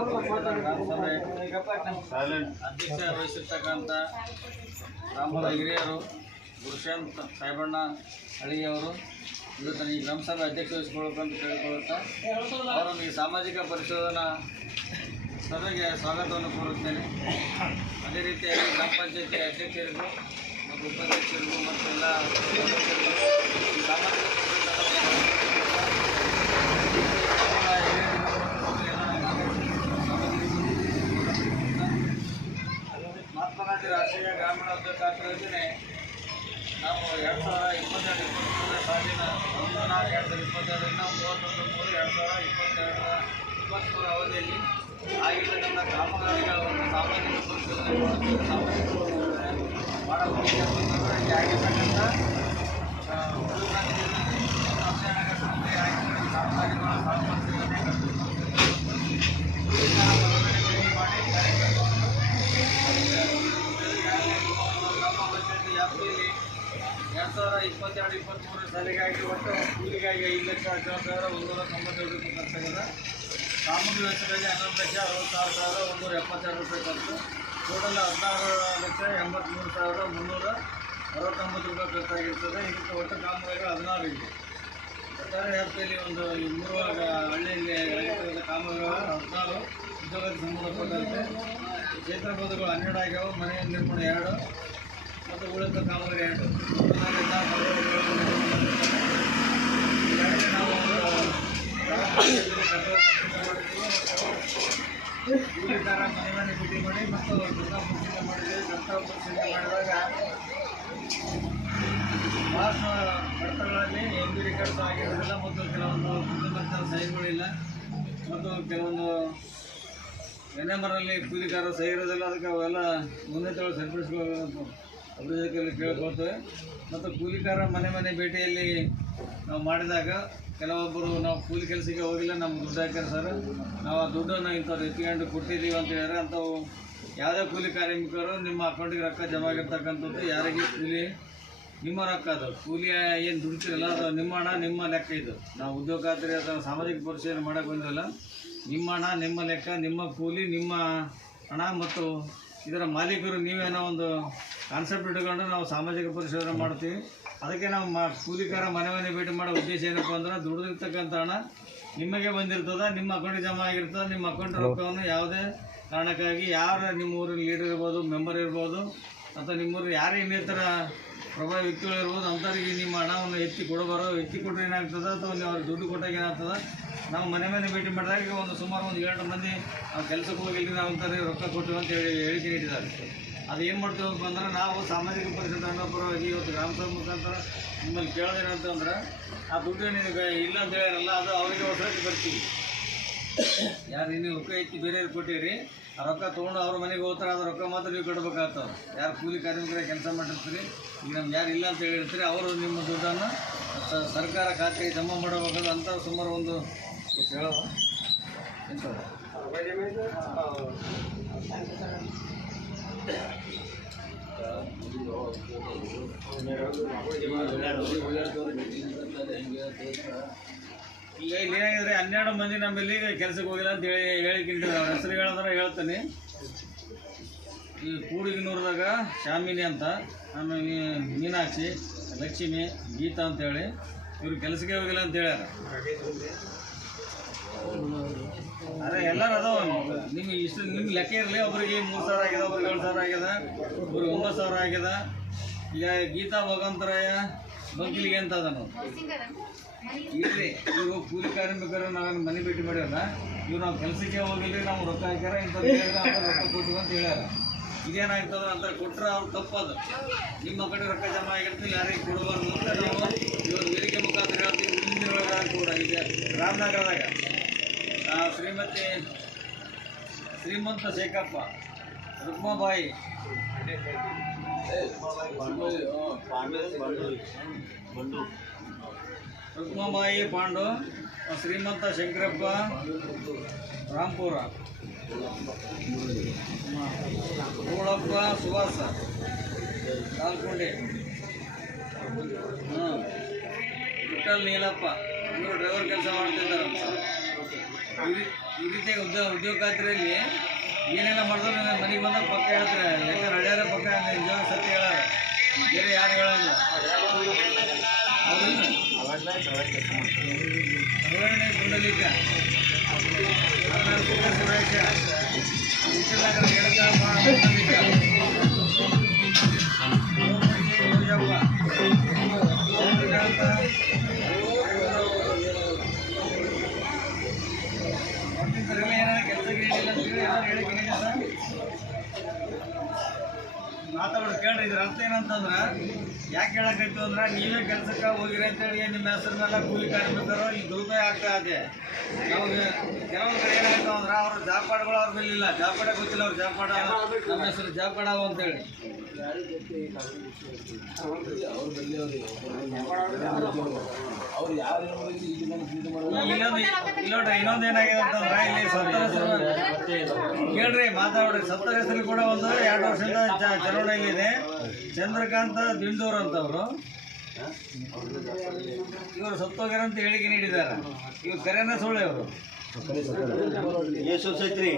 ಗ್ರಾಮಸಭೆ ಅಧ್ಯಕ್ಷ ವಹಿಸಿರ್ತಕ್ಕಂಥ ಗ್ರಾಮದ ಹಿರಿಯರು ಗುರುಶಾಂತ್ ಸಾಹೇಬಣ್ಣ ಹಳ್ಳಿಯವರು ಇವತ್ತು ಈ ಗ್ರಾಮಸಭೆ ಅಧ್ಯಕ್ಷ ವಹಿಸಿಕೊಳ್ಳಬೇಕಂತ ಕೇಳಿಕೊಳ್ಳುತ್ತಾ ಅವರನ್ನು ಈ ಸಾಮಾಜಿಕ ಪರಿಶೋಧನಾ ಸಭೆಗೆ ಸ್ವಾಗತವನ್ನು ಕೋರುತ್ತೇನೆ. ಅದೇ ರೀತಿಯಾಗಿ ಗ್ರಾಮ ಪಂಚಾಯತಿ ಅಧ್ಯಕ್ಷರಿಗೂ ಮತ್ತು ಉಪಾಧ್ಯಕ್ಷರಿಗೂ ಮತ್ತು ಎಲ್ಲ ಈ ಸಾಮಾಜಿಕ ಮಹಾತ್ಮ ಗಾಂಧಿ ರಾಷ್ಟ್ರೀಯ ಗ್ರಾಮೀಣ ಉದ್ಯೋಗ ಖಾತ್ರಿ ಯೋಜನೆ ನಾವು 2022-23 ಸಾಲಿನ 1-4-2022ರಿಂದ 31-3-2022 ಅವಧಿಯಲ್ಲಿ ಆಗಿರ್ತಕ್ಕಂಥ ಕಾಮಗಾರಿಗಳನ್ನು ಸಾಮಾಜಿಕ ಪರಿಶೋಧನೆ ಮಾಡಬೇಕು. ಆಗಿರ್ತಕ್ಕಂಥ ವ್ಯಾಪ್ತಿಯಲ್ಲಿ 2022-23 ಸಾಲಿಗಾಗಿ ಒಟ್ಟು ಕೂಲಿಗಾಗಿ 5,17,197 ರೂಪಾಯಿ ಖರ್ಚಾಗಿದೆ. ಸಾಮಗ್ರಿ ವೆಚ್ಚದಲ್ಲಿ 11,66,172 ರೂಪಾಯಿ ಖರ್ಚು. ಟೋಟಲ್ 16,83,369 ರೂಪಾಯಿ ಖರ್ಚಾಗಿರ್ತದೆ. ಇದಕ್ಕೆ ಒಟ್ಟು ಕಾಮಗಾರಿಗಳು 16 ಇದೆ. ಒಟ್ಟಾರೆ ವ್ಯಾಪ್ತಿಯಲ್ಲಿ ಒಂದು 3 ಹಳ್ಳಿಯಲ್ಲಿ ಆಗಿರ್ತಕ್ಕಂಥ ಕಾಮಗಾರಿಗಳು 16 ಉದ್ಯೋಗಕ್ಕೆ ಸಂಬಂಧಪಟ್ಟಂತೆ ಕ್ಷೇತ್ರ ಪದಗಳು 12 ಆಗ್ಯಾವ. ಮನೆ ನಿರ್ಮಾಣ 2 ಮತ್ತು ಉಳಿದ ಕಾಮಗಾರಿ 2. ನಾವು ಕೂಲಿಕಾರ ಮನೆ ಭೇಟಿ ಮಾಡಿ ಮತ್ತು ದುರ್ಗಾ ಪರಿಶೀಲನೆ ಮಾಡಿದ್ದೀವಿ. ಜನತಾ ಪರಿಶೀಲನೆ ಮಾಡಿದಾಗ ಭಾಳಷ್ಟು ಬಡತಗಳಲ್ಲಿ MB ರೆಕಾರ್ಡ್ಸ್ ಆಗಿರೋದಿಲ್ಲ ಮತ್ತು ಕೆಲವೊಂದು ಕುಟುಂಬದ ಸಹಿಗಳಿಲ್ಲ ಮತ್ತು ಕೆಲವೊಂದು NMRಲ್ಲಿ ಕೂಲಿಕಾರ ಸಹಿ ಇರೋದಿಲ್ಲ. ಅದಕ್ಕೆ ಅವೆಲ್ಲ ಉನ್ನತಗಳು ಸರಿಪಡಿಸ್ಕೊಳ್ಳೋ ಅಭಿವೃದ್ಧಿಯಲ್ಲಿ ಕೇಳ್ಕೊಳ್ತೇವೆ. ಮತ್ತು ಕೂಲಿಕಾರ ಮನೆ ಭೇಟಿಯಲ್ಲಿ ನಾವು ಮಾಡಿದಾಗ ಕೆಲವೊಬ್ಬರು ನಾವು ಕೂಲಿ ಕೆಲಸಕ್ಕೆ ಹೋಗಿಲ್ಲ, ನಮ್ಗೆ ದುಡ್ಡು ಹಾಕ್ಯಾರ ಸರ್, ನಾವು ಆ ದುಡ್ಡನ್ನು ಇಂಥವ್ರು ಎತ್ಕೊಂಡು ಕೊಟ್ಟಿದ್ದೀವಿ ಅಂತ ಹೇಳಿದ್ರೆ ಅಂಥವು ಯಾವುದೇ ಕೂಲಿ ಕಾರ್ಮಿಕರು ನಿಮ್ಮ ಅಕೌಂಟಿಗೆ ರೊಕ್ಕ ಜಮಾ ಆಗಿರ್ತಕ್ಕಂಥದ್ದು ಯಾರಿಗೆ ಕೂಲಿ ನಿಮ್ಮ ರೊಕ್ಕ ಅದು ಕೂಲಿ ಏನು ದುಡ್ತಿರಲ್ಲ ಅದು ನಿಮ್ಮ ಹಣ ನಿಮ್ಮ ಲೆಕ್ಕ. ಇದು ನಾವು ಉದ್ಯೋಗ ಖಾತ್ರಿ ಅಥವಾ ಸಾಮಾಜಿಕ ಪರಿಶೀಲನೆ ಮಾಡೋಕ್ಕೆ ಬಂದಿರಲ್ಲ. ನಿಮ್ಮ ಹಣ ನಿಮ್ಮ ಲೆಕ್ಕ, ನಿಮ್ಮ ಕೂಲಿ ನಿಮ್ಮ ಹಣ ಮತ್ತು ಇದರ ಮಾಲೀಕರು ನೀವೇನೋ ಒಂದು ಕಾನ್ಸೆಪ್ಟ್ ಇಟ್ಕೊಂಡು ನಾವು ಸಾಮಾಜಿಕ ಪರಿಶೋಧನೆ ಮಾಡ್ತೀವಿ. ಅದಕ್ಕೆ ನಾವು ಕೂಲಿಕಾರ ಮನೆ ಭೇಟಿ ಮಾಡೋ ಉದ್ದೇಶ ಏನಪ್ಪ ಅಂದ್ರೆ ದುಡಿದಿರ್ತಕ್ಕಂಥ ಹಣ ನಿಮಗೆ ಬಂದಿರ್ತದೆ, ನಿಮ್ಮ ಅಕೌಂಟಿಗೆ ಜಮಾ ಆಗಿರ್ತದೆ. ನಿಮ್ಮ ಅಕೌಂಟ್ ರೊಕ್ಕವನ್ನು ಯಾವುದೇ ಕಾರಣಕ್ಕಾಗಿ ಯಾರು ನಿಮ್ಮ ಊರಿನ ಲೀಡರ್ ಇರ್ಬೋದು, ಮೆಂಬರ್ ಇರ್ಬೋದು, ಅಥವಾ ನಿಮ್ಮೂರಿಗೆ ಯಾರೇ ಇನ್ನಿತರ ಪ್ರಭಾವಿ ವ್ಯಕ್ತಿಗಳು ಇರ್ಬೋದು, ಅಂಥವ್ರಿಗೆ ನಿಮ್ಮ ಹಣವನ್ನು ಎತ್ತಿ ಕೊಟ್ಟರೆ ಏನಾಗ್ತದೆ ಅಥವಾ ನೀವು ಅವ್ರಿಗೆ ದುಡ್ಡು ಕೊಟ್ಟಾಗ ಏನಾಗ್ತದೆ. ನಾವು ಮನೆ ಭೇಟಿ ಮಾಡಿದಾಗ ಒಂದು ಸುಮಾರು 7 ಮಂದಿ ನಾವು ಕೆಲಸಕ್ಕೆ ಹೋಗಿಲ್ಲ ನಾವು ಅಂತಾರೆ ರೊಕ್ಕ ಕೊಟ್ಟಿವಿ ಅಂತ ಹೇಳಿಕೆ ನೀಡಿದ್ದಾರೆ. ಅದು ಏನು ಮಾಡ್ತೀವಪ್ಪ ಅಂದ್ರೆ ನಾವು ಸಾಮಾಜಿಕ ಪರಿಶೋಧನೆ ಪರವಾಗಿ ಇವತ್ತು ಗ್ರಾಮಸಭೆ ಮುಖಾಂತರ ನಿಮ್ಮಲ್ಲಿ ಕೇಳೋದೇನಂತಂದ್ರೆ ಆ ದುಡ್ಡು ನಿನಗೆ ಇಲ್ಲ ಅಂತ ಹೇಳಿರಲ್ಲ, ಅದು ಅವರಿಗೆ ಹೊಸಕ್ಕೆ ಬರ್ತೀವಿ. ಯಾರು ನೀವು ರೊಕ್ಕ ಎತ್ತಿ ಬೇರೆಯವ್ರಿಗೆ ಕೊಟ್ಟಿರಿ, ಆ ರೊಕ್ಕ ತೊಗೊಂಡು ಅವ್ರ ಮನೆಗೆ ಹೋಗ್ತಾರೆ, ಅದು ರೊಕ್ಕ ಮಾತ್ರ ನೀವು ಕೊಡ್ಬೇಕಾಗ್ತದೆ. ಯಾರು ಕೂಲಿ ಕಾರ್ಮಿಕರ ಕೆಲಸ ಮಾಡಿರ್ತೀರಿ, ಈಗ ನಮ್ಗೆ ಯಾರು ಇಲ್ಲ ಅಂತ ಹೇಳಿರ್ತೀರಿ, ಅವರು ನಿಮ್ಮ ದುಡ್ಡನ್ನು ಸರ್ಕಾರ ಖಾತೆಗೆ ಜಮಾ ಮಾಡಬೇಕಾದ್ರೆ ಅಂತ ಸುಮಾರು ಒಂದು ಹೇಳೋ ಎಂತ ಈಗ ಇಲ್ಲಿ ಏನಾಗಿದ್ರೆ 12 ಮಂದಿ ನಮ್ಮಲ್ಲಿ ಕೆಲಸಕ್ಕೆ ಹೋಗಿಲ್ಲ ಅಂತ ಹೇಳಿಕೊಂಡಿದ್ದಾರೆ. ಅವ್ರ ಹೆಸರು ಹೇಳೋದ್ರೆ ಹೇಳ್ತಾನೆ. ಈ ಕೂಡಿಗನೂರದಾಗ ಶಾಮಿನಿ ಅಂತ, ಆಮೇಲೆ ಮೀನಾಕ್ಷಿ, ಲಕ್ಷ್ಮಿ, ಗೀತಾ ಅಂತೇಳಿ ಇವ್ರು ಕೆಲಸಕ್ಕೆ ಹೋಗಿಲ್ಲ ಅಂತ ಹೇಳ್ಯಾರ. ಅದೇ ಎಲ್ಲರೂ ಅದಾವ ನಿಮ್ಗೆ ಇಷ್ಟು ನಿಮ್ಗೆ ಲೆಕ್ಕ ಇರಲಿ. ಒಬ್ರಿಗೆ 3,000 ಆಗ್ಯದ, ಒಬ್ರಿಗೆ 7,000 ಆಗ್ಯದ, ಒಬ್ರಿಗೆ 9,000 ಆಗ್ಯದ. ಈಗ ಗೀತಾ ಭಗವಂತರಾಯ ಬಂಕಿಲಿಗೆ ಅಂತ ಅದ ನಾವು ಇರ್ರಿ. ಇವರು ಕೂಲಿ ಕಾರ್ಮಿಕರು ನಾವೇನು ಮನೆ ಭೇಟಿ ಮಾಡ್ಯಾರ, ಇವ್ರು ನಾವು ಕೆಲಸಕ್ಕೆ ಹೋಗಿಲ್ರಿ, ನಾವು ರೊಕ್ಕ ಹಾಕ್ಯಾರ ಇಂಥ ರೊಕ್ಕ ಕೊಟ್ಟಿವಿ ಅಂತ ಹೇಳ್ಯಾರ. ಇದೇನಾಗ್ತದೆ ಅಂತ ಕೊಟ್ಟರೆ ಅವ್ರು ತಪ್ಪದು. ನಿಮ್ಮ ಕಡೆ ರೊಕ್ಕ ಜಮಾ ಆಗಿರ್ತೀವಿ, ಯಾರಿಗೆ ಕೊಡಬಾರ್ದು ಅಂತ ನಾವು ಇವತ್ತು ವೇದಿಕೆ ಮುಖಾಂತರ ಹೇಳ್ತೀವಿ. ಮುಂದಿನ ದಿನಗಳಾಗ ಕೂಡ ಈಗ ರಾಮನಗರದಾಗ ಶ್ರೀಮಂತ ಶೇಖಪ್ಪ, ರುಕ್ಮಾಬಾಯಿ, ರುಕ್ಮಾಬಾಯಿ ಪಾಂಡು, ಶ್ರೀಮಂತ ಶಂಕರಪ್ಪ ರಾಂಪುರ, ಗೋಳಪ್ಪ ಸುಭಾಸ ತಾಲ್ಕೊಂಡೆ, ವಿಠಲ್ ನೀಲಪ್ಪ, ಇವರು ಡ್ರೈವರ್ ಕೆಲಸ ಮಾಡ್ತಿದ್ದಾರೆ. ಈ ರೀತಿ ಉದ್ಯೋಗ ಖಾತ್ರಿಯಲ್ಲಿ ಏನೆಲ್ಲ ಮಾಡಿದ್ರು ನನ್ನ ಮನೆಗೆ ಬಂದಾಗ ಪಕ್ಕ ಹೇಳ್ತಾರೆ. ಯಾಕಂದ್ರೆ ಹಳ್ಳಿಯಾರ ಪಕ್ಕ ನಿಜವಾಗ ಸತ್ಯ ಹೇಳೋರು, ಬೇರೆ ಯಾರು ಹೇಳೋಲ್ಲ. ಅವರಣೆ ಪುಂಡಲಿಕ ಸುರೇಶ ಮಾತಾಡೋದು ಕೇಳ್ರಿ. ಇದ್ರ ಅರ್ಥ ಏನಂತಂದ್ರೆ ಯಾಕೆ ಹೇಳಕೈತು ಅಂದ್ರೆ ನೀವೇ ಕೆಲಸಕ್ಕೆ ಹೋಗಿರಿ ಅಂತೇಳಿ ನಿಮ್ಮ ಹೆಸರು ಮೇಲೆ ಕೂಲಿ ಕಾರ್ಮಿಕರು ಈ ದುರುಪಯೋಗ ಆಗ್ತಾ ಇದೆ. ನಾವು ಕೆಲವೊಂದು ಕಡೆ ಏನಾಗ್ತಾವ ಅಂದ್ರೆ ಅವ್ರ ಜಾಬ್ ಕಾರ್ಡ್ಗಳು ಅವ್ರ ಮೇಲೆ ಇಲ್ಲ, ಜಾಬ್ ಕಾರ್ಡ್ ಗೊತ್ತಿಲ್ಲ, ಅವ್ರ ಜಾಬ್ ಕಾರ್ಡ್ ನಮ್ಮ ಹೆಸರು ಜಾಬ್ ಕಾರ್ಡ್ ಅವ ಅಂತೇಳಿ ಇಲ್ಲೋಡ್ರಿ. ಇನ್ನೊಂದು ಏನಾಗಿದೆ ಅಂತಂದ್ರೆ ಇಲ್ಲಿ ಸತ್ತರ ಹೆಸರು ಕೇಳ್ರಿ, ಮಾತಾಡ್ರಿ. ಸತ್ತರ ಹೆಸರು ಕೂಡ ಒಂದು 2 ವರ್ಷದಿಂದ ಚುನಾವಣೆಯಲ್ಲಿದೆ. ಚಂದ್ರಕಾಂತ ದಿಂಡೂರ್ ಅಂತವ್ರು ಇವರು ಸತ್ತೋಗ್ಯಾರ ಅಂತ ಹೇಳಿಕೆ ನೀಡಿದ್ದಾರೆ. ಇವ್ರು ಕರೆನ ಸುಳ್ಳು. ಇವರು ಎಷ್ಟು ವರ್ಷ ಐತ್ರಿ?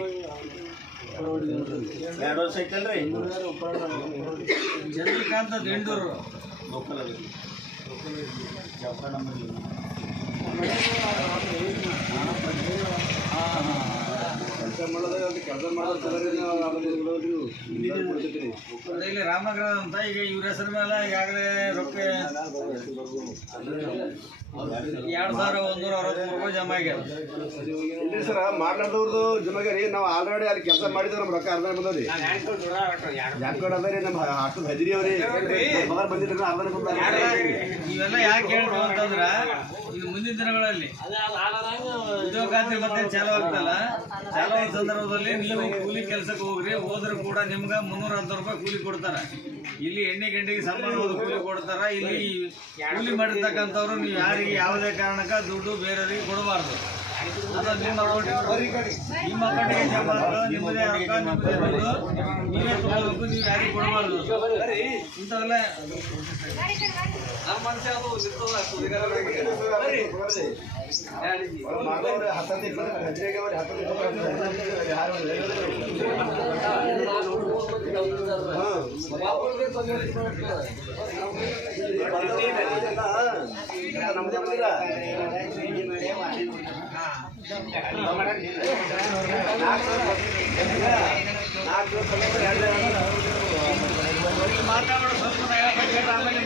2 ವರ್ಷ ಐತಲ್ರಿ. ಚಂದ್ರಕಾಂತ ದಿಂಡೂರು ಇಲ್ಲಿ ರಾಮನಗರ ಅಂತ. ಈಗ ಇವ್ರ ಹೆಸರು ಮೇಲೆ ಈಗಾಗಲೇ ರೊಕ್ಕ 2163 ರೂಪಾಯಿ ಜಮಾ ಆಗ್ಯಾವ. ಸರ್ ಮಾತಾಡೋರ್ದು ಜಮಾ ಆಗ್ಯಾರಿ. ನಾವು ಆಲ್ರೆಡಿ ಅಲ್ಲಿ ಕೆಲಸ ಮಾಡಿದ್ರೆ ನಮ್ಮ ರೊಕ್ಕ ಅರ್ಧ ಬಂದವ್ರಿ. ಯಾಕೋಡ್ ಅದ ರೀ, ನಮ್ಮ ಹಾಸ್ಟೆಲ್ ಹದಿರಿ ಅವ್ರಿ ಮಗ ಬಂದಿದ್ರು ಅರ್ಧ ಬಂದ. ಇವೆಲ್ಲ ಯಾಕೆ ಹೇಳ್ತೀವಿ ಅಂತಂದ್ರ ಇದು ಮುಂದಿನ ದಿನಗಳಲ್ಲಿ ಉದ್ಯೋಗ ಖಾತ್ರಿ ಮತ್ತೆ ಚಾಲು ಆಗ್ತಲ್ಲ, ಚಾಲು ಆದ ಸಂದರ್ಭದಲ್ಲಿ ನೀವು ಕೂಲಿ ಕೆಲಸಕ್ಕೆ ಹೋಗ್ರಿ. ಹೋದ್ರೂ ಕೂಡ ನಿಮ್ಗೆ 310 ರೂಪಾಯಿ ಕೂಲಿ ಕೊಡ್ತಾರ. ಇಲ್ಲಿ ಎಣ್ಣೆ ಗಂಟೆಗೆ ಸಂಬಳ ಕೂಲಿ ಕೊಡ್ತಾರ. ಇಲ್ಲಿ ಕೂಲಿ ಮಾಡಿರ್ತಕ್ಕಂಥವ್ರು ನೀವು ಯಾರಿಗೆ ಯಾವುದೇ ಕಾರಣಕ್ಕ ದುಡ್ಡು ಬೇರೆಯವರಿಗೆ ಕೊಡಬಾರ್ದು. ಅದು ನಿಮ್ಮ ಅಕೌಂಟಿಗೆ ಜಮಾ ನಿಮ್ಮದೇ ರೊಕ್ಕ, ನಿಮ್ಮದೇ ದುಡ್ಡು ನೀವೇ ತಗೊಳ್ಬೇಕು, ನೀವು ಯಾರಿಗೆ ಕೊಡಬಾರ್ದು. ಇಂಥವೆಲ್ಲ ನಮ್ಮ ಮನಸ್ಸೇ ಅದು ಮಾತಾಡೋ ಸ್ವಲ್ಪ ಆಮೇಲೆ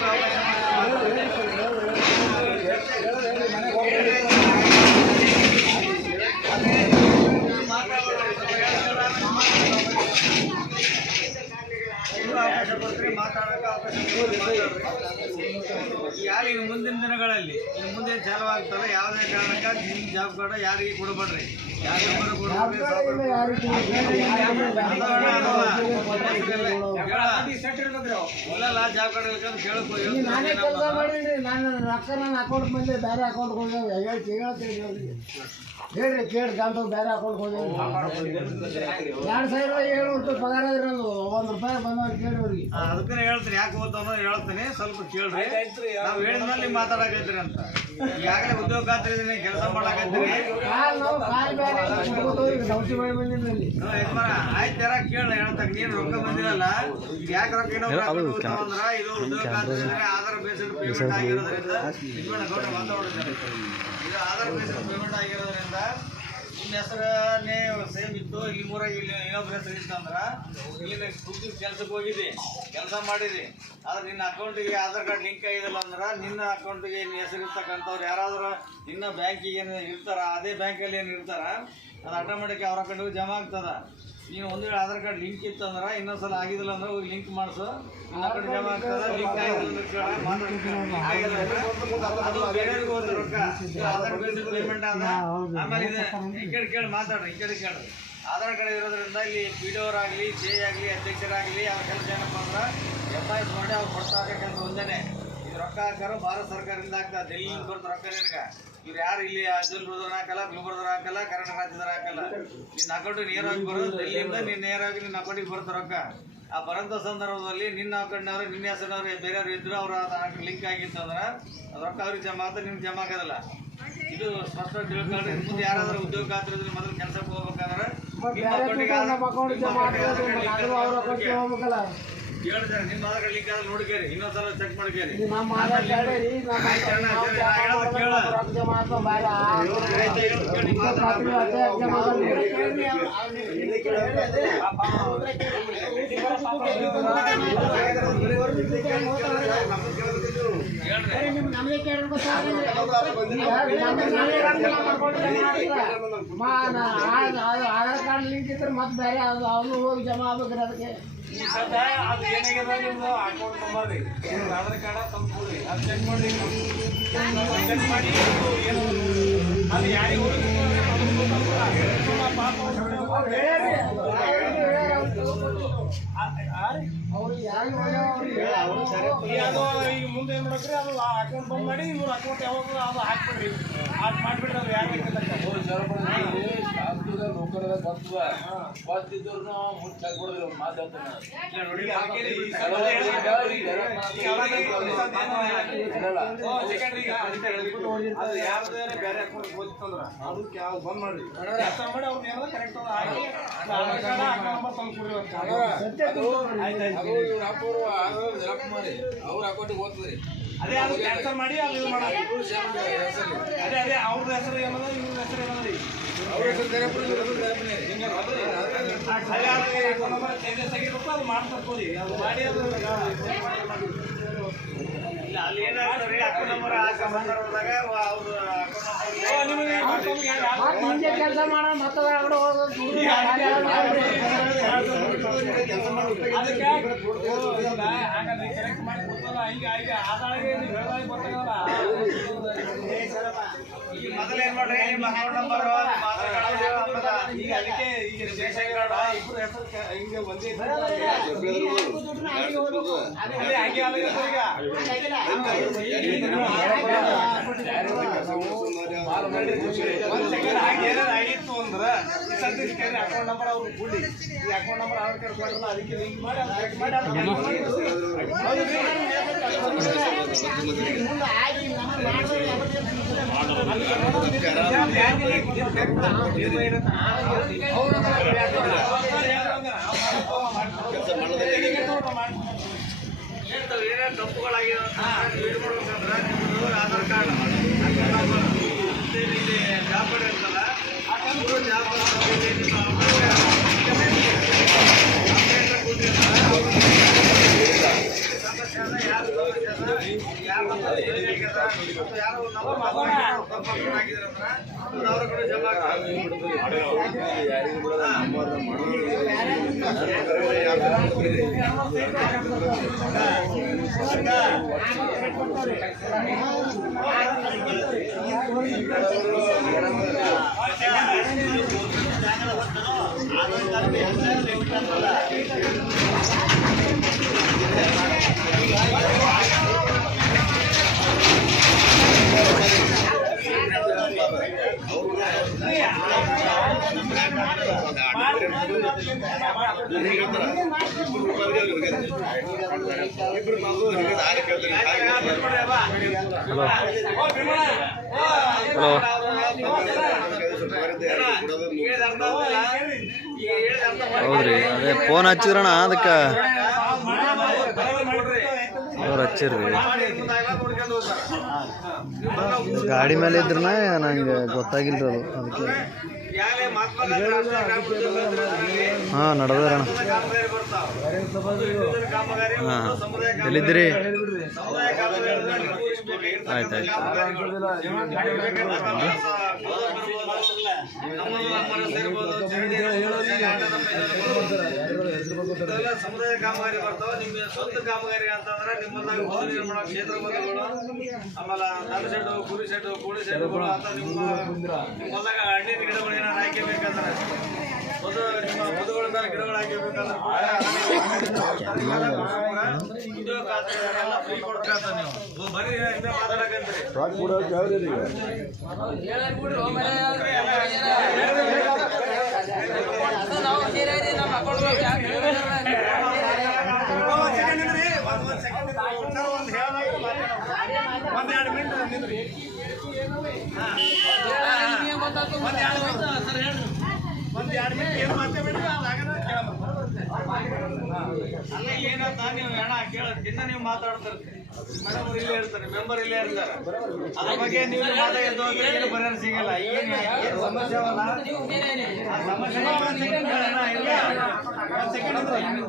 ಅವಕಾಶ ಕೊಡ್ತೀರಿ, ಮಾತಾಡೋಕೆ ಅವಕಾಶ ಯಾರು ಇನ್ನು ಮುಂದಿನ ದಿನಗಳಲ್ಲಿ ಇನ್ನು ಮುಂದೆ ಚಾಲು ಆಗ್ತಲ್ಲ, ಯಾವುದೇ ಕಾರಣಕ್ಕೆ ನಿಮ್ಮ ಜಾಬ್ ಕಾರ್ಡ್ ಯಾರಿಗೆ ಕೊಡಬೇಡ್ರಿ. ಇಲ್ಲ ಜಾಬ್ ಕಾರ್ಡ್ ಇಳ್ಕೊಂಡು ಕೇಳಬೇಕು. ನಾನೇ ಕೆಲಸ ಮಾಡೀನಿ. ನಾನು ರೊಕ್ಕ ನನ್ನ ಅಕೌಂಟ್ ಬಂದೆ, ಬೇರೆ ಅಕೌಂಟ್ ಹೋಗ್ಯಾವ. ಹೇಳ್ರಿ ಕೇಳಿ ಗಂಟು ಬೇರೆ ಅಕೌಂಟ್ ಹೋಗ್ಯಾವ. 2700 ರೂಪಾಯಿ ಪಗಾರ ಇರೋದು. ₹1 ಬಂದವ್ರು ಕೇಳಿ ಅವ್ರಿಗೆ. ಅದಕ್ಕೆ ಹೇಳ್ತೀನಿ, ಯಾಕೆ ಹೋಗ್ತಾವ ಅನ್ನೋದು ಹೇಳ್ತೀನಿ, ಸ್ವಲ್ಪ ಕೇಳ್ರಿ. ನಾವು ಹೇಳಿದ್ಮೇಲೆ ನೀವು ಮಾತಾಡಕೈತ್ರಿ ಅಂತ. ಈಗಾಗಲೇ ಉದ್ಯೋಗ ಖಾತ್ರಿ ಕೆಲಸ ಮಾಡಕತ್ತೀರಿ. ಆಯ್ತು ಜರ ಕೇಳ ಹೇಳ್ತಾಗ ನೀನು ರೊಕ್ಕ ಬಂದಿರಲ್ಲ. ಈಗ ಯಾಕೆ ರೊಕ್ಕ ಏನೋ ಅಂದ್ರ ಇದು ಉದ್ಯೋಗ ಖಾತ್ರಿ ಆಧಾರ್ ಬೇಸ್ಡ್ ಪೇಮೆಂಟ್ ಆಗಿರೋದ್ರಿಂದ ಮಾತಾಡೋದು. ಇದು ಆಧಾರ್ ಬೇಸ್ಡ್ ಪೇಮೆಂಟ್ ಆಗಿರೋದ್ರಿಂದ ನಿಮ್ಮ ಹೆಸರನ್ನೇ ಸೇಮ್ ಇತ್ತು. ಈ ಊರಾಗ ಇಲ್ಲಿ ಇನ್ನೊಬ್ಬರ ಹೆಸರು ಇತ್ತಂದ್ರೆ ಇಲ್ಲಿ ದುಡ್ಡು ಕೆಲ್ಸಕ್ಕೆ ಹೋಗಿದ್ದಿ, ಕೆಲಸ ಮಾಡಿದಿ, ಆದ್ರೆ ನಿನ್ನ ಅಕೌಂಟಿಗೆ ಆಧಾರ್ ಕಾರ್ಡ್ ಲಿಂಕ್ ಆಗಿದಿಲ್ಲ ಅಂದ್ರೆ ನಿನ್ನ ಅಕೌಂಟಿಗೆ ನಿನ್ನ ಹೆಸರು ಇರ್ತಕ್ಕಂಥವ್ರು ಯಾರಾದರೂ ನಿನ್ನ ಬ್ಯಾಂಕಿಗೆ ಏನು ಇರ್ತಾರ, ಅದೇ ಬ್ಯಾಂಕಲ್ಲಿ ಏನು ಇರ್ತಾರ, ಅದು ಆಟೋಮೆಟಿಕ್ ಅವ್ರ ಅಕೌಂಟಿಗೆ ಜಮಾ ಆಗ್ತದ. ನೀನು ಒಂದು ವೇಳೆ ಆಧಾರ್ ಕಾರ್ಡ್ ಲಿಂಕ್ ಇತ್ತಂದ್ರೆ ಇನ್ನೊಂದ್ಸಲ ಆಗಿದಿಲ್ಲ ಅಂದ್ರೆ ಹೋಗಿ ಲಿಂಕ್ ಮಾಡಿಸು, ನಿನ್ನ ಅಕೌಂಟ್ ಜಮಾ ಆಗ್ತದ. ಲಿಂಕ್ ಆಗಿಲ್ಲ ಅದು ಬೇರೆಯವ್ರಿಗೆ ಹೋದ ರೊಕ್ಕ ಆಧಾರ್ ಬೇಸ್ಡ್ ಪೇಮೆಂಟ್ ಆದ. ಆಮೇಲೆ ಇದೆ ಈ ಕಡೆ ಕೇಳಿ ಮಾತಾಡ್ರಿ, ಈ ಕಡೆ ಕೇಳ್ರಿ. ಆಧಾರ್ ಕಾರ್ಡ್ ಇರೋದ್ರಿಂದ ಇಲ್ಲಿ PDO ಅವರಾಗಲಿ, CA ಆಗಲಿ, ಅಧ್ಯಕ್ಷರಾಗಲಿ ಅವ್ರ ಕೆಲಸ ಏನಪ್ಪ ಅಂದ್ರೆ FIS ಮಾಡಿ ಅವ್ರು ಕೊಡ್ತಾ ಕೆಲಸ ಒಂದೇನೆ. ಇದು ರೊಕ್ಕ ಹಾಕೋರು ಭಾರತ ಸರ್ಕಾರದಿಂದ ಆಗ್ತದೆ. ಡೆಲ್ಲಿಯಿಂದ ಬರ್ತಾರೆ ರೊಕ್ಕ ನಿನಗೆ. ಇವ್ರು ಯಾರು ಇಲ್ಲಿ ಅಜ್ಜಲ್ಬುರ್ದವ್ರು ಹಾಕಲ್ಲ, ಗುಲ್ಬರ್ದವ್ರು ಹಾಕಲ್ಲ, ಕರ್ನಾಟಕ ರಾಜ್ಯದವ್ರು ಹಾಕಲ್ಲ. ನಿನ್ನ ಅಕೌಂಟಿಗೆ ನೇರವಾಗಿ ಬರೋದು ಡೆಲ್ಲಿಯಿಂದ. ನೀನು ನೇರವಾಗಿ ನಿನ್ನ ಅಕೌಂಟಿಗೆ ಬರ್ತಾರೆ ರೊಕ್ಕ. ಆ ಬರೋಂಥ ಸಂದರ್ಭದಲ್ಲಿ ನಿನ್ನ ಅಕೌಂಟ್ನವ್ರು ನಿನ್ನ ಹೆಸರಿನವ್ರು ಬೇರೆಯವ್ರು ಇದ್ರು ಅವ್ರ ಲಿಂಕ್ ಆಗಿತ್ತು ಅಂದ್ರೆ ಅದು ರೊಕ್ಕ ಅವ್ರಿಗೆ ಜಮಾ ಆಗ್ತದೆ, ನಿಮ್ಗೆ ಜಮಾ ಆಗೋದಿಲ್ಲ. ಇದು ಸ್ಪಷ್ಟವಾಗಿ ತಿಳ್ಕೊಂಡ್ರೆ ಮುಂದೆ ಯಾರಾದ್ರೂ ಉದ್ಯೋಗ ಆದ್ರೂ ಮೊದಲು ಕೆಲಸಕ್ಕೆ ಹೋಗ್ಬೇಕಾದ್ರೆ ನಿಮ್ಮ ಅಕೌಂಟಿಗೆ ಹೇಳ್ತಾರೆ, ನಿಮ್ಮ ಆಧಾರ್ ಲಿಂಕ್ ಆದ್ರೆ ನೋಡ್ಕೇರಿ, ಇನ್ನೊಂದ್ಸಲ ಚೆಕ್ ಮಾಡ್ಕೇರಿ. ಆಧಾರ್ ಕಾರ್ಡ್ ಲಿಂಕ್ ಇದ್ರೆ ಮತ್ತೆ ಬೇರೆ ಅವನು ಹೋಗಿ ಜಮಾ ಆಗ್ಬೇಕ್ರಿ. ಅದಕ್ಕೆ ಅದು ಏನಾಗ್ಯದ ನಿಮ್ದು ಅಕೌಂಟ್ ನಂಬರ್ ರೀ, ಆಧಾರ್ ಕಾರ್ಡ್ ತಂದ್ಕೊಡ್ರಿ, ಅದು ಚೆಕ್ ಮಾಡಿ ಅದು ಯಾರಿಗೆ ಈಗ ಮುಂದೆ ಏನು ಮಾಡ್ರಿ, ಅದು ಅಕೌಂಟ್ ಬಂದ್ ಮಾಡಿ ಇವ್ರು ಅಕೌಂಟ್ ಯಾವಾಗ ಅದು ಹಾಕ್ಬಿಡ್ರಿ, ಅದು ಮಾಡ್ಬಿಡ್ರಿ. ಅದು ಯಾರು ಬೇರೆ ಅಕೌಂಟ್ ಹೋಗ್ತಂದ್ರ ಅದಕ್ಕೆ ಯಾವ ಬಂದ್ ಮಾಡ್ರಿ, ಮಾಡಿ ಅವ್ರು ಏನಾದ್ರು ಕರೆಕ್ಟ್ ಅವ್ರ ಅಕೌಂಟಿಗೆ ಹೋಗ್ತದ್ರಿ. ಅದೇ ಅದು ಕ್ಯಾನ್ಸಲ್ ಮಾಡಿ ಅದು ಇದು ಮಾಡೋದು. ಅದೇ ಅದೇ ಅವ್ರದ್ದು ಹೆಸರು ಏನದ ಇವ್ರ ಹೆಸರು ಏನದ್ರಿ, ಅವ್ರ ಹೆಸರು ಚೇಂಜಸ್ ಆಗಿರುತ್ತೆ, ಅದು ಮಾಡ್ತಕ್ಕೋರಿ. ಅದು ಮಾಡಿ ಅದು ಅಲ್ಲಿ ಏನಾಗ್ತದೆ ಅಕೌಂಟ್ ನಂಬರ್ ಸಂದರ್ಭದಾಗ ಅವ್ರ ಕೆಲಸ ಮಾಡೋಣ ಮತ್ತೆ ಕರೆಕ್ಟ್ ಮಾಡಿ ಕೊಡ್ತಲ್ಲ. ಈಗ ಆದಾಗೆ ಗೊತ್ತಾಗಲ್ಲ. ಈಗ ಮೊದಲು ಏನ್ ಮಾಡ್ರಿ, ನಿಮ್ಮ ಅಕೌಂಟ್ ನಂಬರ್ ಈಗ ಅದಕ್ಕೆ ಈಗ ರೇಷನ್ ಕಾರ್ಡ್ ಇಬ್ಬರು ಹೆಸರು ಹಿಂಗೆ ಒಂದೇ ಹಂಗೆ ಆಗಿತ್ತು ಅಂದ್ರೆ ಅಕೌಂಟ್ ನಂಬರ್ ಅವ್ರು ಕೂಡಿ ಈ ಅಕೌಂಟ್ ನಂಬರ್ ಆಧಾರ್ ಕಾರ್ಡ್ ಕೊಟ್ಟಲ್ಲ, ಅದಕ್ಕೆ ಲಿಂಕ್ ಮಾಡಿ ಏನೇನು ತಪ್ಪುಗಳಾಗಿರೋ ಆಧಾರ್ ಕಾರ್ಡ್ ಇಲ್ಲಿ ಜಾಬ್ ಇರ್ತಲ್ಲ, ಆ ಕಂಪ್ಯೂಟರ್ ಜಾಬ್ ಅವ್ರ ಕಡೆ ಜಮಾ ಹೌದ್ರಿ, ಅದೇ ಫೋನ್ ಹಚ್ಚಿದ್ರಣ ಅದಕ್ಕೆ ಅವ್ರು ಹಚ್ಚಿರ್ರಿ. ಗಾಡಿ ಮೇಲೆ ಇದ್ರನ ನಂಗೆ ಗೊತ್ತಾಗಿಲ್ರಿ ಅದು, ಅದಕ್ಕೆ ಹಾಂ ನಡೆದಾರಣ. ಹಾಂ ಎಲ್ಲಿದ್ದೀರಿ? ಆಯ್ತು ಆಯ್ತು. ಸಮುದಾಯ ಕಾಮಗಾರಿ ಬರ್ತಾವ. ನಿಮ್ಮ ಸ್ವಂತ ಕಾಮಗಾರಿ ಅಂತಂದ್ರೆ ನಿಮ್ಮಲ್ಲಾಗ ಭವನ ನಿರ್ಮಾಣ ಕ್ಷೇತ್ರ ಬಂಧುಗಳು, ಆಮೇಲೆ ನಲ್ ಸೆಡ್ಡು, ಕುರಿ ಸೆಡ್ಡು, ಕೋಳಿ ಸೆಡ್ಡುಗಳು ಅಂತ ನಿಮ್ಮಲ್ಲಾಗ ಹಣ್ಣಿನ ಗಿಡಗಳು ಏನಾರು ಹಾಕಬೇಕಂದ್ರೆ ನಿಮ್ಮ ಬದುಗಳಿಂದ ಗಿಡಗಳು ಹಾಕಬೇಕಂದ್ರೆ ಉದ್ಯೋಗ ಖಾತ್ರಿ ಎಲ್ಲ ಫ್ರೀ ಕೊಡ್ತೀರ ನೀವು. ಬರೀ ಹಿಂದೆ ಮಾತಾಡಕಂತ್ರಿ. ನಾವು ಅಲ್ಲ ಏನಂತ ನೀವು ಹೆಣ ಕೇಳ ದಿನ ನೀವು ಮಾತಾಡ್ತಿರ್ತೀರಿ, ಮೇಡಮ್ ಇಲ್ಲೇ ಇರ್ತಾರೆ, ಮೆಂಬರ್ ಇಲ್ಲೇ ಇರ್ತಾರೆ. ಅದ್ರ ಬಗ್ಗೆ ನೀವು ಮಾತಾಡಿದ್ದು ಏನು ಪರಿಹಾರ ಸಿಗಲ್ಲ. ಏನು ಸಮಸ್ಯೆ ಅವಲ್ಲ ಆ ಸಮಸ್ಯೆ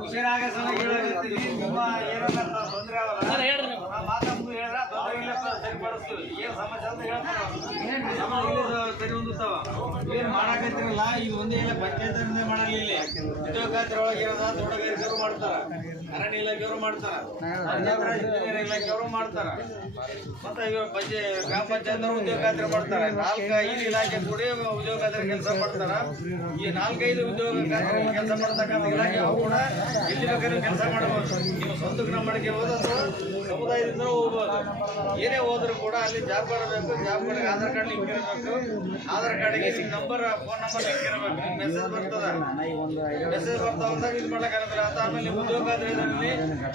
ಹುಷಾರಾಗ ಸಲ ಹೇಳತ್ತೀವಿ. ನಿಮ್ಮ ಏನನ್ನ ತೊಂದರೆ ಅವಲ್ಲ ಮಾತಾಡ್ದು ಹೇಳಿದ್ರೆ ತೊಂದರೆ ಇಲ್ಲ ಸರಿಪಡಿಸ್ತೀವಿ. ಏನು ಸಮಸ್ಯೆ ಅಂತ ಹೇಳ್ತಾರೆ, ಸರಿ ಹೊಂದುತ್ತಾವ. ಏನು ಮಾಡಾಕತ್ತಿರಲ್ಲ ಈಗ ಒಂದೇ ಇಲ್ಲ ಪಂಚಾಯತ್ ಮಾಡಲಿಲ್ಲ. ಉದ್ಯೋಗ ಖಾತ್ರಿ ಒಳಗೆ ಇರೋದ ತೋಟಗಾರಿಕೆಯವರು ಮಾಡ್ತಾರ, ಅರಣ್ಯ ಇಲಾಖೆಯವರು ಮಾಡ್ತಾರ, ಪಂಚಾಯತ್ ರಾಜ್ ಇಂಜಿನಿಯರ್ ಇಲಾಖೆಯವರು ಮಾಡ್ತಾರ, ಮತ್ತೆ ಗ್ರಾಮ ಪಂಚಾಯತ್ ಉದ್ಯೋಗ ಖಾತ್ರಿ ಮಾಡ್ತಾರ. 4-5 ಇಲಾಖೆ ಕೂಡಿ ಉದ್ಯೋಗ ಖಾತ್ರಿ ಕೆಲಸ ಮಾಡ್ತಾರ. ಈ 4-5 ಉದ್ಯೋಗ ಖಾತ್ರಿ ಕೆಲಸ ಮಾಡ್ತಕ್ಕಂಥ ಇಲಾಖೆ ಕೂಡ ಎಲ್ಲಿ ಬೇಕಾದ್ರೂ ಕೆಲಸ ಮಾಡಬಹುದು. ನೀವು ಸ್ವಂತ ಗ್ರಾಮಕ್ಕೆ ಹೋದದ್ದು ಸಮುದಾಯದಿಂದ ಹೋಗ್ಬೋದು. ಏನೇ ಹೋದ್ರು ಕೂಡ ಅಲ್ಲಿ ಜಾಬ್ ಮಾಡಬೇಕು. Job card Aadhaar card link ಇರಬೇಕು. ಆಧಾರ್ ಕಾರ್ಡ್ಗೆ ನಂಬರ್ ಫೋನ್ ನಂಬರ್ ಲಿಂಕ್ ಇರಬೇಕು. ಮೆಸೇಜ್ ಬರ್ತದ, ಮೆಸೇಜ್ ಬರ್ತಾವಂದಾಗ ಇದು ಮಾಡಕ್ಕಾಗಲ್ಲ. ಅಂತ ಆಮೇಲೆ ಉದ್ಯೋಗ ಖಾತ್ರಿಯಲ್ಲಿ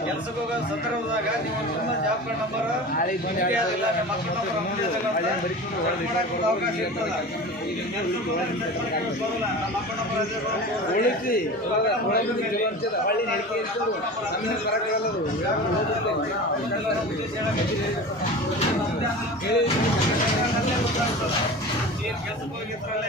ಕೆಲಸಕ್ಕೆ ಹೋಗೋ ಸಂದರ್ಭದಾಗ ನೀವು ಒಂದು ಜಾಬ್ ಕಾರ್ಡ್ ನಂಬರ್ ಇಲ್ಲ, ನಿಮ್ಮ ಮಕ್ಕಳ ನಂಬರ್ ಮಾಡಕ್ಕೆ ಅವಕಾಶ ಇರ್ತದ. ನಮ್ಮ ಮಕ್ಕಳ ನಂಬರ್ ಕೆಲಸಕ್ಕೆ ಹೋಗಿದ್ರಲ್ಲೇ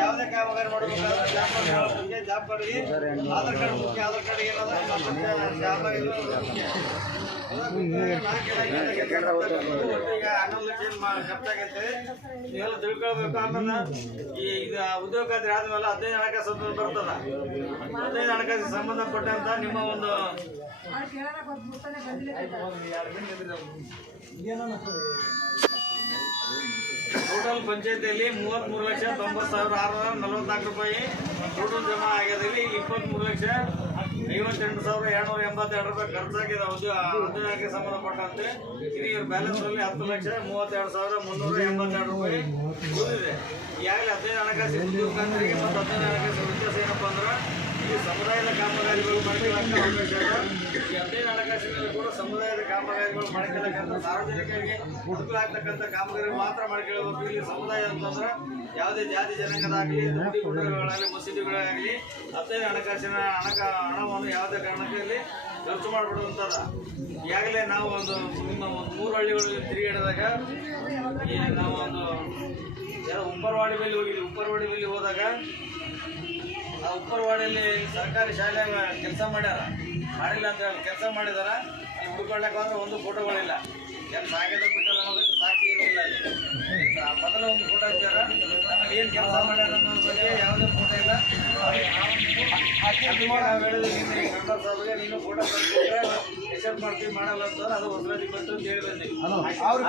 ಯಾವುದೇ ಕಾಮಗಾರಿ ಮಾಡಬೇಕಾದ್ರೆ ಜಾಬ್ ಕಾರ್ಡ್ಗೆ ಆಧಾರ್ ಕಾರ್ಡ್ ಮುಖ್ಯ. ಆಧಾರ್ ಕಾರ್ಡ್ ಏನದ ಜಾಬ್ ಈಗ 11 ಲಕ್ಷ ಖರ್ಚಾಗೈತೆ. ನೀವೆಲ್ಲ ತಿಳ್ಕೊಳ್ಬೇಕು. ಆಮೇಲೆ ಈಗ ಉದ್ಯೋಗ ಖಾತ್ರಿ ಆದ್ಮೇಲೆ 15 ಹಣಕಾಸು ಅಂತ ಬರ್ತದ. 15 ಹಣಕಾಸಿಗೆ ಸಂಬಂಧಪಟ್ಟಂತ ನಿಮ್ಮ ಒಂದು ಟೋಟಲ್ ಪಂಚಾಯತಿಯಲ್ಲಿ 33,90,644 ರೂಪಾಯಿ ಟೋಟಲ್ ಜಮಾ ಆಗ್ಯದಲ್ಲಿ 23,58,282 ರೂಪಾಯಿ ಖರ್ಚಾಗಿದೆ ಉದ್ಯೋಗಕ್ಕೆ ಸಂಬಂಧಪಟ್ಟಂತೆ. ಇದು ಇವ್ರ ಬ್ಯಾಲೆನ್ಸ್ ಅಲ್ಲಿ 10,32,382 ರೂಪಾಯಿ ಉಳಿದಿದೆ. ಈಗಾಗಲೇ 15 ಹಣಕಾಸು ಉದ್ಯೋಗ ಖಾತ್ರಿಗೆ ಮತ್ತು 15 ಹಣಕಾಸು ವ್ಯತ್ಯಾಸ ಏನಪ್ಪಾ ಅಂದ್ರೆ ಈ ಸಮುದಾಯದ ಕಾಮಗಾರಿಗಳು ಮಾಡ್ಕೊಳ್ಳೋಕೆ ಅವಕಾಶ ಇದೆ. ಈ 15 ಹಣಕಾಸಿನಲ್ಲಿ ಕೂಡ ಸಮುದಾಯದ ಕಾಮಗಾರಿಗಳು ಮಾಡ್ಕೊಳ್ಳಕ್ಕಂತ ಸಾರ್ವಜನಿಕರಿಗೆ ಹುಡುಕಲಾಗ್ತಕ್ಕಂಥ ಕಾಮಗಾರಿ ಮಾತ್ರ ಮಾಡ್ಕೊಳ್ಬೇಕು. ಇಲ್ಲಿ ಸಮುದಾಯ ಅಂತಂದ್ರೆ ಯಾವುದೇ ಜಾತಿ ಜನಾಂಗದಾಗಲಿ, ಗುಡಿ ಗುಡ್ಡಗಳಾಗಲಿ, ಮಸೀದಿಗಳಾಗಲಿ 15 ಹಣಕಾಸಿನ ಹಣವನ್ನು ಯಾವುದೇ ಕಾರಣಕ್ಕೆ ಇಲ್ಲಿ ಖರ್ಚು ಮಾಡಿಬಿಡುವಂಥದ್ದು. ಈಗಾಗಲೇ ನಾವು ಒಂದು ನಿಮ್ಮ 3 ಹಳ್ಳಿಗಳಲ್ಲಿ ತಿರುಗಾಡಿದಾಗ ನಾವು ಒಂದು ಉಪ್ಪರವಾಡಿ ಬಳಿ ಹೋಗಿದ್ವಿ. ಉಪ್ಪರವಾಡಿ ಬಳಿ ಹೋದಾಗ ಆ ಉಪ್ಪರವಾಡಿಯಲ್ಲಿ ಸರ್ಕಾರಿ ಶಾಲೆ ಕೆಲಸ ಮಾಡಿಲ್ಲ ಅಂತ ಹೇಳಿ ಕೆಲಸ ಮಾಡಿದಾರ. ಅಲ್ಲಿ ಹುಡ್ಕೊಳ್ಳಕ್ಕೆ ಹೋದ್ರೆ ಒಂದು ಫೋಟೋಗಳಿಲ್ಲ. ಏನು ಸಾಗಿದೆ ಬಿಟ್ಟಲ್ಲ ಅನ್ನೋದಕ್ಕೆ ಸಾಕ್ಷಿ ಏನಿಲ್ಲ. ಅಲ್ಲಿ ಮೊದಲು ಒಂದು ಫೋಟೋ ಹಚ್ಚಾರ, ಆಮೇಲೆ ಏನು ಕೆಲಸ ಮಾಡ್ಯಾರ ಅನ್ನೋದ್ರ ಬಗ್ಗೆ ಯಾವುದೇ ಫೋಟೋ ಇಲ್ಲ. ನಾವು ಹೇಳಿದ್ವಿ ಕಂಡಕ್ಟರ್ ಸಾಹೇಬ್ಗೆ ನೀನು ಫೋಟೋ ತಂದುಬಿಟ್ರೆ ಎಕ್ಸೆಪ್ಟ್ ಮಾಡ್ತೀವಿ, ಮಾಡಲ್ಲ ಅಂತಂದ್ರೆ ಅದು ಹೊಸದಾಗಿ ಬಂತು ಅಂತ ಹೇಳಿ ಬಂದಿವಿ. ಆಮೇಲೆ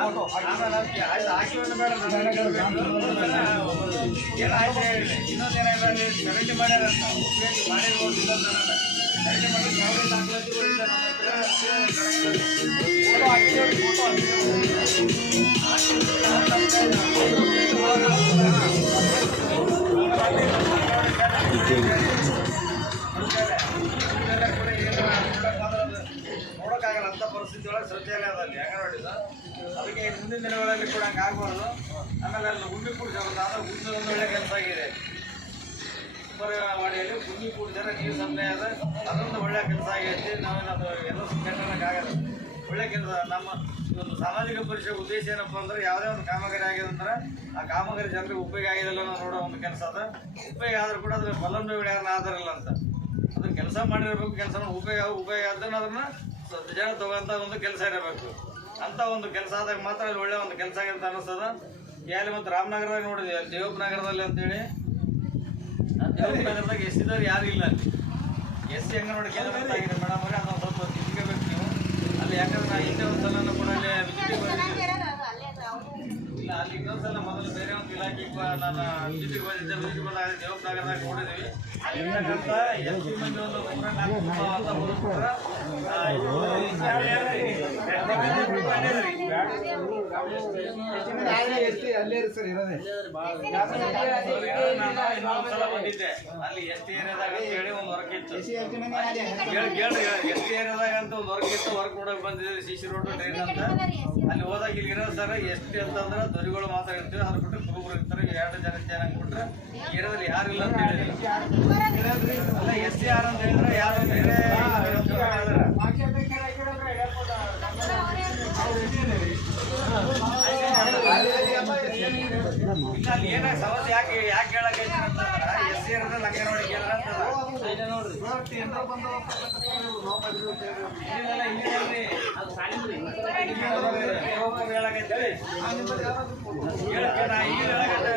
ಹಾಕಿವನ್ನು ಬೇಡ ಏನಾಯ್ತು ಹೇಳಿ. ಇನ್ನೊಂದೇನಾಯ್ತು ಅಲ್ಲಿ ಚರಂಡಿ ಮಾಡ್ಯಾರಂತ ಮಾಡಿರ್ಬೋದಿಲ್ಲ ಅಂತ ಚರಂಡಿ ಮಾಡೋದು ಯಾವುದೇ ದಾಖಲಾತಿಗಳಿಲ್ಲ ನಮ್ಮ ನೋಡೋಕ್ಕಾಗಲ್ಲ ಅಂತ ಪರಿಸ್ಥಿತಿ ಒಳಗೆ ಶೌಚಾಲಯದಲ್ಲಿ ಅಂಗನವಾಡಿದ. ಅದಕ್ಕೆ ಮುಂದಿನ ದಿನಗಳಲ್ಲಿ ಕೂಡ ಹಂಗೆ ಆಗ್ಬಾರ್ದು. ಆಮೇಲೆ ಅಲ್ಲಿ ಗುಂಡಿ ಕೂಡಿಸೋದು ಆದರೆ ಗುಂಡಿ ಒಂದು ಒಳ್ಳೆ ಕೆಲಸ ಆಗಿದೆ. ಉಪ್ಪರವಾಡಿಯಲ್ಲಿ ಗುಂಡಿ ಕೂಡಿಸಿದ್ರೆ ನೀರು ಸಪ್ಲೈ ಅದ, ಅದೊಂದು ಒಳ್ಳೆ ಕೆಲಸ ಆಗೈತಿ. ನಾವೇನದು ಎಲ್ಲ ಸುತ್ತಾಡೋಕ್ಕಾಗಲ್ಲ. ಒಳ್ಳೆ ಕೆಲಸ. ನಮ್ಮ ಒಂದು ಸಾಮಾಜಿಕ ಪರಿಷತ್ ಉದ್ದೇಶ ಏನಪ್ಪ ಅಂದ್ರೆ ಯಾವುದೇ ಒಂದು ಕಾಮಗಾರಿ ಆಗಿದೆ ಅಂದ್ರೆ ಆ ಕಾಮಗಾರಿ ಜನರಿಗೆ ಉಪಯೋಗ ಆಗಿದೆಲ್ಲ ನೋಡೋ ಒಂದು ಕೆಲಸ ಅದ. ಉಪಯೋಗ ಆದ್ರೂ ಕೂಡ ಅದ್ರ ಫಲಾನುಭವಿಗಳು ಯಾರನ್ನ ಆಧಾರಿಲ್ಲ ಅಂತ ಅದನ್ನ ಕೆಲಸ ಮಾಡಿರಬೇಕು. ಕೆಲಸ ಉಪಯೋಗ ಆದ್ರೆ ಅದನ್ನ ಜನ ತಗೋಂಥ ಒಂದು ಕೆಲಸ ಇರಬೇಕು. ಅಂತ ಒಂದು ಕೆಲಸ ಆದಾಗ ಮಾತ್ರ ಅಲ್ಲಿ ಒಳ್ಳೆ ಒಂದು ಕೆಲಸ ಆಗಿದೆ ಅಂತ ಅನಿಸ್ತದ. ಇಲ್ಲಿ ಮತ್ತು ರಾಮನಗರದಾಗ ನೋಡಿದ್ವಿ, ಅಲ್ಲಿ ದೇವಪ್ಪನಗರದಲ್ಲಿ ಅಂತೇಳಿ. ಆ ದೇವಪ್ಪನಗರದಾಗ ಎಷ್ಟಿದ್ದಾರೆ ಯಾರು ಇಲ್ಲ. ಅಲ್ಲಿ ಎಸ್ ಸಿ ಅಂಗನವಾಡಿ ಕೇಂದ್ರ ಅಂತ ಆಗಿದೆ ಮೇಡಮ್ ಅವರೇ. ಅದನ್ನು ಸ್ವಲ್ಪ ತಿಳ್ಕೋಬೇಕು ನೀವು ಅಲ್ಲಿ. ಯಾಕಂದ್ರೆ ನಾ ಹಿಂದೆ ಒಂದು ಸಲ ಕೂಡ ಅಲ್ಲಿ ವಿಸಿಟಿಗೆ ಬಂದಿದ್ದೆ. ಇಲ್ಲ ಅಲ್ಲಿ ಇನ್ನೊಂದ್ಸಲ ಮೊದಲು ಬೇರೆ ಒಂದು ಇಲಾಖೆಗೆ ನಾನು ವಿಸಿಟಿಗೆ ಬಂದಿದ್ದೆ. ವಿಸಿಟಿಗೆ ಬಂದಾಗ ದೇವಪ್ಪನಗರದಾಗ ನೋಡಿದ್ವಿ. ಅಲ್ಲಿರ್ತಕ್ಕಂಥ ಎಷ್ಟು ಮಂದಿ ಒಂದು 3-4 ಅಂತ ಬದುಕ್ಬಿಟ್ರೆ ಅಲ್ಲೇ ಸರ್ ಇರೋದೇ ಇನ್ನೊಂದ್ಸಲ ಬಂದಿದ್ದೆ ಅಲ್ಲಿ ಎಷ್ಟು ಏರಿಯಾದಾಗ ಅಂತ ಹೇಳಿ ಒಂದು ವರ್ಕ್ ಇತ್ತು ಎಷ್ಟು ಏರಿಯಾದಾಗ ಅಂತ ಒಂದು ವರ್ಕ್ ಇತ್ತು ವರ್ಕ್ ನೋಡಕ್ ಬಂದಿದ್ದೆ ಸಿಸಿ ರೋಡ್ ಟ್ರೈನ್ ಅಂತ ಅಲ್ಲಿ ಹೋದಾಗ ಇಲ್ಲಿ ಇರೋ ಸರ್ ಎಷ್ಟು ಅಂತಂದ್ರೆ ದೊರಿಗಳು ಮಾತ್ರ ಇರ್ತೀವಿ ಅದ್ರ ಬಿಟ್ಟು ಕುರುಬರು ಇರ್ತಾರೆ 2 ಜನ ಅಂದ್ಬಿಟ್ರೆ ಏರಿಯಾದಲ್ಲಿ ಯಾರಿಲ್ಲ ಅಂತ ಹೇಳಿದ್ರು ಅಲ್ಲ ಎಸ್ ಸಿ ಆರ್ ಅಂತ ಹೇಳಿದ್ರೆ ಯಾರು ಬೇರೆ ಅಲ್ಲಿ ಏನ ಸಮಸ್ಯೆ ಯಾಕೆ ಹೇಳಕೈತಿ ಅಂತಂದ್ರ ಎಸ್ ಸಿ ಇರೋದ್ರಲ್ಲಿ ಅಂಗನವಾಡಿ ಕೇಂದ್ರ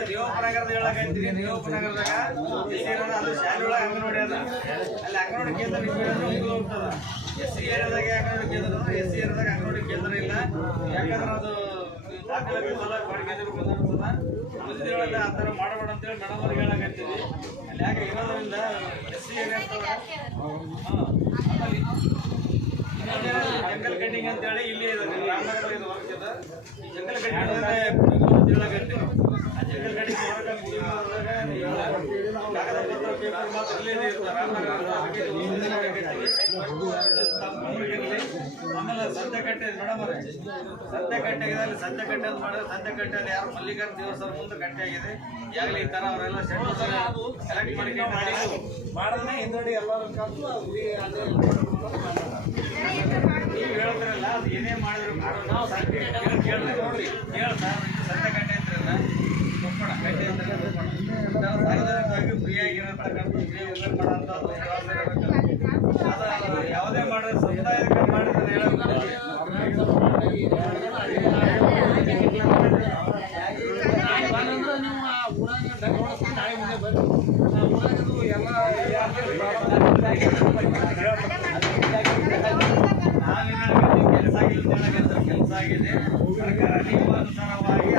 ದೇವಪನಗರದ ಹೇಳಕೈತಿ ದೇವಪನಗರದಾಗ ಅದು ಶಾಲೆ ಒಳಗೆ ಅಂಗನವಾಡಿ ಅದ ಅಲ್ಲಿ ಅಂಗನವಾಡಿ ಕೇಂದ್ರ ಹೋಗ್ತದ ಎಸ್ ಸಿ ಏರಿಯಾದಾಗ ಅಂಗನವಾಡಿ ಕೇಂದ್ರ ಎಸ್ ಸಿ ಏರಿಯಾದಾಗ ಅಂಗನವಾಡಿ ಕೇಂದ್ರ ಇಲ್ಲ ಯಾಕಂದ್ರೆ ಅದು ದಾಖಲೆ ಮುಂದಿನ ಆ ಥರ ಮಾಡಬೇಡ ಅಂತೇಳಿ ಮೇಡಮ್ ಅವ್ರಿಗೆ ಹೇಳಕತ್ತೀವಿ ಅಲ್ಲಿ ಯಾಕೆ ಇರೋದ್ರಿಂದ S C area jungle cutting ಅಂತೇಳಿ ಇಲ್ಲಿ ರಾಮನಗರ ಇದು ವರ್ಕ್ ಇದೆ ಈ ಜಂಗಲ್ ಕಟ್ಟಿಂಗ್ ಹೇಳಕತ್ತೀವಿ ಆ ಜಂಗಲ್ ಕಟ್ಟಿಂಗ್ ಕಾಗದ ಪತ್ರ ಪೇಪರ್ ಮಾತ್ರ ಇಲ್ಲೇ ಇರ್ತದೆ ರಾಮನಗರ ಆಮೇಲೆ ಸಂತೆಕಟ್ಟೆ ಮೇಡಮ್ ಅವ್ರೆ ಸಂತೆಕಟ್ಟೆಗೆ ಸಂತೆಕಟ್ಟೆ ಅಂತ ಮಾಡಿದ್ರೆ ಸಂತೆಕಟ್ಟೆಯಲ್ಲಿ ಯಾರು ಮಲ್ಲಿಕಾರ್ಜುನ ದೇವಸ್ಥಾನ ಮುಂದೆ ಕಟ್ಟೆ ಆಗಿದೆ ಈಗಾಗಲೇ ಈ ಥರ ಅವರೆಲ್ಲ ಸೆಲೆಕ್ಟ್ ಮಾಡಿದ್ರೆ ಹಿಂದಡಿ ಎಲ್ಲರೂ ನೀವು ಹೇಳ್ತಾರಲ್ಲ ಅದು ಏನೇ ಮಾಡಿದ್ರು ನಾವು ಕೇಳಿದ್ರೆ ನೋಡ್ರಿ ಹೇಳ ಸರ್ ಸಂತೆಕಟ್ಟೆ ಅಂತಾರಲ್ಲ ಕೊಪ್ಪಳ ಕಟ್ಟೆ ಅಂತಾರೆ ಸಾರ್ವಜನಿಕವಾಗಿ ಫ್ರೀಯಾಗಿರತಕ್ಕಂಥ ಫ್ರೀ ಉಪಯೋಗ ಮಾಡೋಂಥ ಅದು ಯಾವುದೇ ಮಾಡಿದ್ರೆ ಸಮುದಾಯಕ್ಕೆ ಮಾಡಿದ್ರೆ ಕೆಲಸ ಆಗಿದೆ ಸರ್ಕಾರ ನಿಯಮಾನುಸಾರವಾಗಿ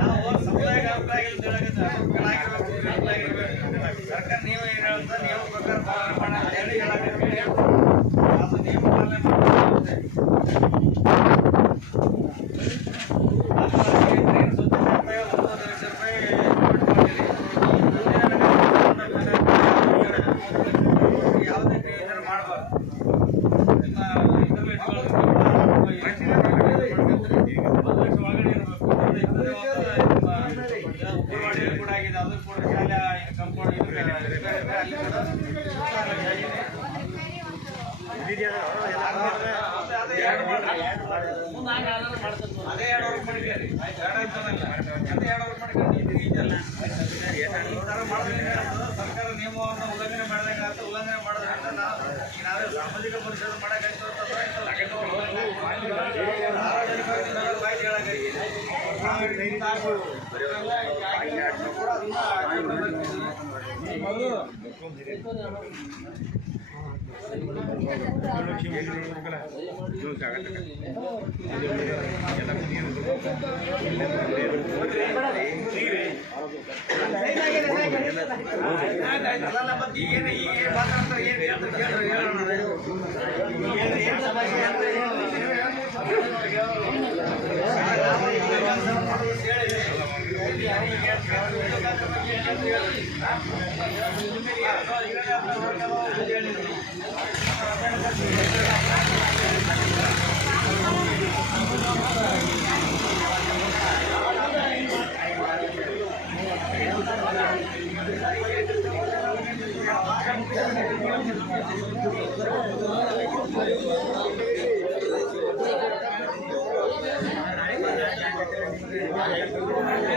ನಾವು ಸಮುದಾಯ ಸರ್ಕಾರ ನೀವು ಏನು ಹೇಳ್ತಾ ನೀವು ಪ್ರಕಾರ ಪಾಲನೆ ಮಾಡಿ ಹೇಳಿ ಅದು ನಿಯಮ ಪಾಲನೆ ಮಾಡುತ್ತೆ ಯಾವುದೇ ಇದನ್ನು ಮಾಡಬಾರ್ದು ನಿಮ್ಮ ಒಳಗಡೆ ಇರಬೇಕು ಕೂಡ ಆಗಿದೆ ಅದು ಕೂಡ ಶಾಲೆ ಕಂಪೌಂಡ್ ಅಲ್ಲಿ ಕೂಡ ಅದೇ 2 ವರ್ಷ ಮಾಡಿದ್ದೀರಿ 2 ವರ್ಷ ಮಾಡಿದ್ದೀರಿ ಸರ್ಕಾರ ನಿಯಮವನ್ನು ಉಲ್ಲಂಘನೆ ಮಾಡಿದಂಗೆ ಉಲ್ಲಂಘನೆ ಮಾಡೋದ್ರಿಂದ ನಾವೇ ಸಾಮಾಜಿಕ ಪರಿಷತ್ ಮಾಡಕ್ಕಾಯ್ತು ಮಾಹಿತಿ ಅಲ್ಲ ಮತ್ತೆ ಈಗ ಮಾತಾಡ್ತಾರೆ ಏನು ಸಮಸ್ಯೆ ಅಂತ